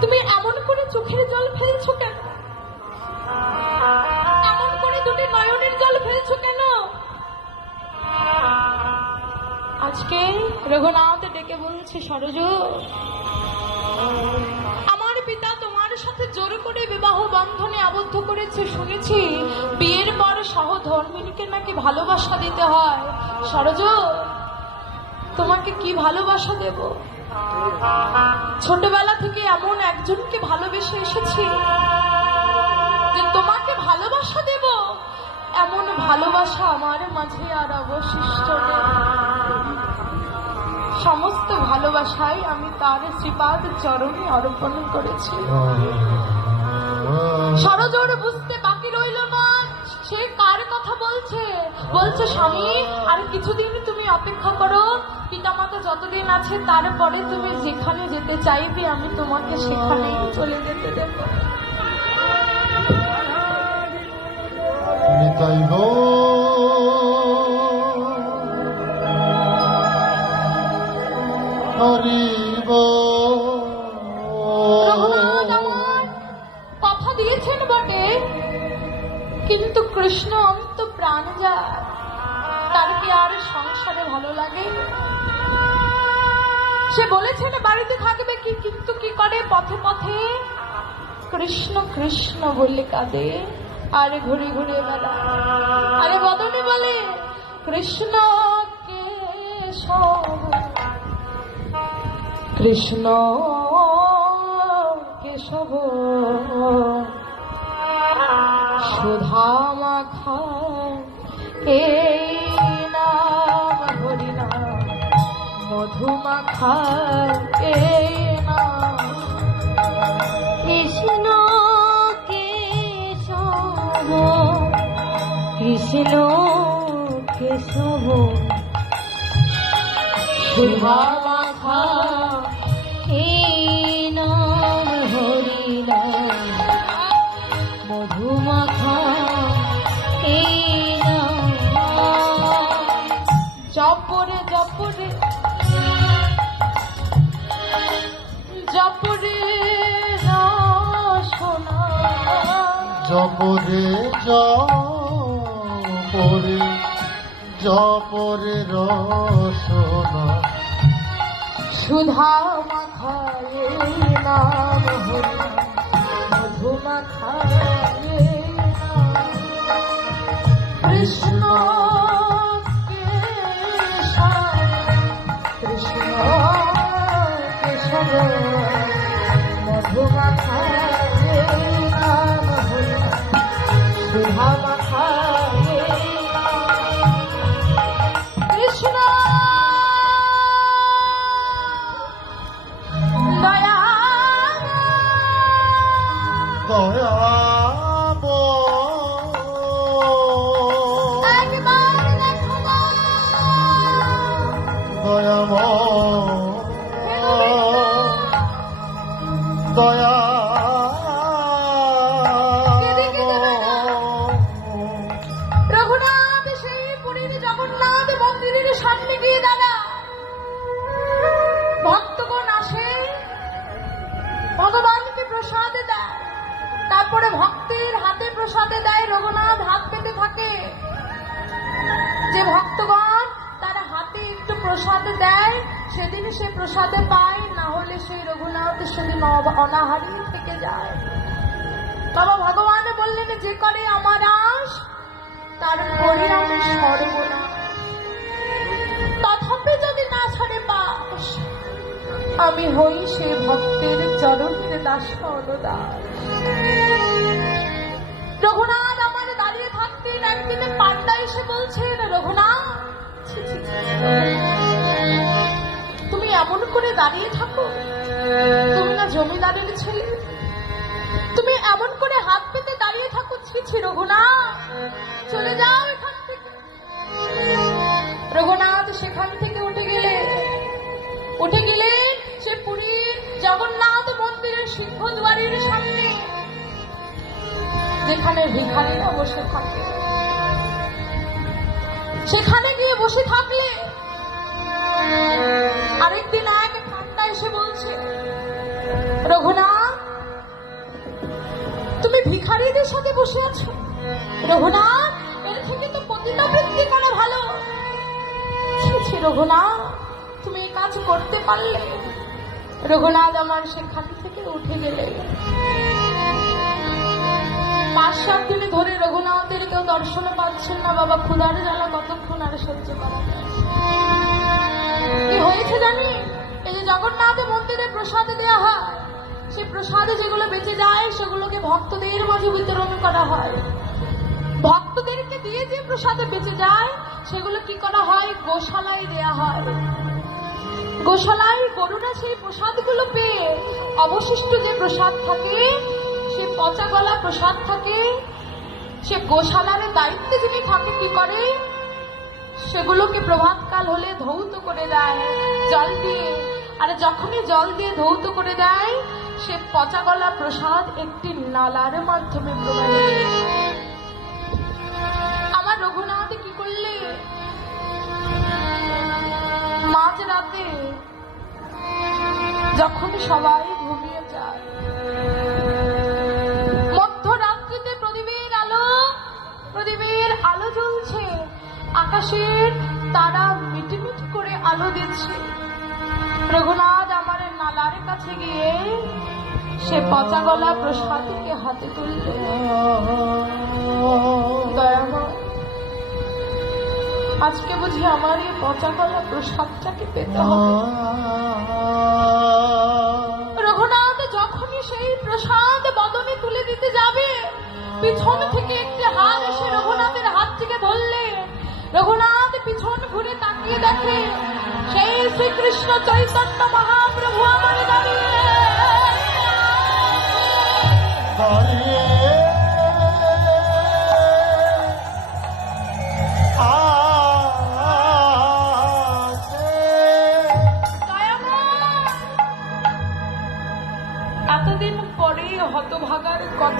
তুমি এমন করে চোখের জল ফেলছো কেন? এমন করে দুটি নয়নের জল ফেলছো কেন? আজকে রঘুনাথ ডেকে বলছে, সরজ, আমার পিতা তোমার সাথে জোর করে বিবাহ বন্ধনে আবদ্ধ করেছে। শুনেছি বিয়ের পর সহধর্মিণীকে নাকি ভালোবাসা দিতে হয়। সরজ, তোমাকে কি ভালোবাসা দেব? ছোটবেলা থেকে এমন একজনকে ভালোবেসে এসেছি যে তোমাকে ভালোবাসা দেব, এমন ভালোবাসা আমার মাঝে আর অবশিষ্ট নেই। সমস্ত ভালোবাসাই আমি তার শ্রীপাদ চরণে অর্পণ করেছি। সরজোর বুঝতে বাকি রইল না সে কার কথা বলছে। বলছে, স্বামী, আর কিছুদিন তুমি অপেক্ষা করো। পিতামাতা যতদিন আছে তারপরে তুমি যেখানে যেতে চাইবে আমি তোমাকে সেখানেই চলে যেতে দেব। কথা দিয়েছেন বটে, কিন্তু কৃষ্ণ অন্ত প্রাণ যায়, তার কি আর সংসারে ভালো লাগে? সে বলেছেন বাড়িতে থাকবে কি, কিন্তু কি করে? পথে পথে কৃষ্ণ কৃষ্ণ বলে কাঁদে আর ঘুরে ঘুরে বেড়ায়। আরে বদনে বলে, কৃষ্ণ কেশব, কৃষ্ণ কেশব, সুধা মাখা এই নাম হরি নাম, মধু মাখা এই নাম। কৃষ্ণ কেশব, কৃষ্ণ কেশব, সুধা মাখা এই নাম হরি নাম, মধু মাখা এই নাম। জপরে জপরে জপরে রসনা, জপরে জপরে জপরে রসনা, সুধা মাখায়ে নাম হরি মধু মাখায়ে নাম। কৃষ্ণ কেশব, কৃষ্ণ কেশব, মধু মাখায়ে নাম হরি সুধা মাখায়ে নাম। কৃষ্ণ দয়াব দয়াম দয়া রঘুনাথ সেই পুরীর জগন্নাথ মন্দিরের সামনে গিয়ে দাঁড়া। ভক্তগণ আসে, ভগবানকে প্রসাদ দেয়, তারপরে ভক্তের হাতে প্রসাদে দেয়। রঘুনাথ হাত পেতে থাকে। যে ভক্তগণ তার হাতে একটু প্রসাদ দেয় সেদিন সে প্রসাদে পায়, না হলে সেই রঘুনাথ সেদিন অনাহারী থেকে যায়। বাবা ভগবান বললেন, যে করে আমার আশ তার পরিণামে সর্বনাশ। তথাপি যদি না ছাড়ে পাশ, আমি হই সে ভক্তের চরণের দাস অনুদাস। রঘুনাথ আমার দাঁড়িয়ে থাকতেন, একদিনে পান্ডা এসে বলছেন, রঘুনাথ তুমি এমন করে দাঁড়িয়ে থাকো, তুমি না জমিদারের ছেলে, তুমি এমন করে হাত পেতে দাঁড়িয়ে থাকো, ছি রঘুনাথ, চলে যাও এখান থেকে। রঘুনাথ সেখান থেকে উঠে গেলেন সে পুরীর জগন্নাথ মন্দিরের সিংহদ্বারের সামনে, যেখানে ভিখারীরা বসে থাকে। সেখানে গিয়ে বসে থাকলে আরেকদিন এক ঠান্ডা এসে বলছে, রঘুনাথ ভক্তদের সাথে বসে আছো? রঘুনাথ, এর থেকে তো পতিতাবৃত্তি করা ভালো। ছি ছি রঘুনাথ, তুমি এই কাজ করতে পারলে? রঘুনাথ আমার সেখান থেকে উঠে গেলে। 5-7 দিন ধরে রঘুনাথের কেউ দর্শন পাচ্ছেন না। বাবা, ক্ষুধার জ্বালা কতক্ষণ আর সহ্য করা যায়? কি হয়েছে জানি? এই যে জগন্নাথ মন্দিরে প্রসাদ দেওয়া হয়, সেই প্রসাদে যেগুলো বেঁচে যায় সেগুলোকে ভক্তদের মাঝে বিতরণ করা হয়। ভক্তদেরকে দিয়ে যে প্রসাদে বেঁচে যায় সেগুলো কি করা হয়? গোশালায় দেয়া হয়। গোশালায় গরুরা সেই প্রসাদগুলো পেয়ে অবশিষ্ট যে প্রসাদ থাকে, সে পচা গলা প্রসাদ থাকে, সে গোশালার দায়িত্বে যিনি থাকে কি করে? সেগুলোকে প্রভাতকাল হলে ধৌত করে দেয় জল দিয়ে। আর যখনই জল দিয়ে ধৌত করে দেয়, সে পচা গলা প্রসাদ একটি নালার মাধ্যমে প্রবাহিত। আমার রঘুনাথ কি করলে? মাঝরাতে যখন সবাই ঘুমিয়ে যায়, মধ্যরাত্রিতে প্রদীপের আলো জ্বলছে, আকাশের তারা মিটিমিটি করে আলো দিচ্ছে। রঘুনাথ আমার নালার কাছে গিয়ে সে পচা গলা প্রসাদকে হাতে তুললে। দয়াময়, আজকে বুঝি আমার এই পচা গলা প্রসাদটাকে পেতে হবে। রঘুনাথ যখনই সেই প্রসাদ বদনে তুলে দিতে যাবে, পিছন থেকে একটি হাত এসে রঘুনাথের হাতটিকে ধরলে। রঘুনাথ পিছন ঘুরে তাকিয়ে দেখে সেই শ্রীকৃষ্ণ চৈতন্য মহাপ্রভু আমার দাঁড়িয়ে। এতদিন পরে হতভাগার কথা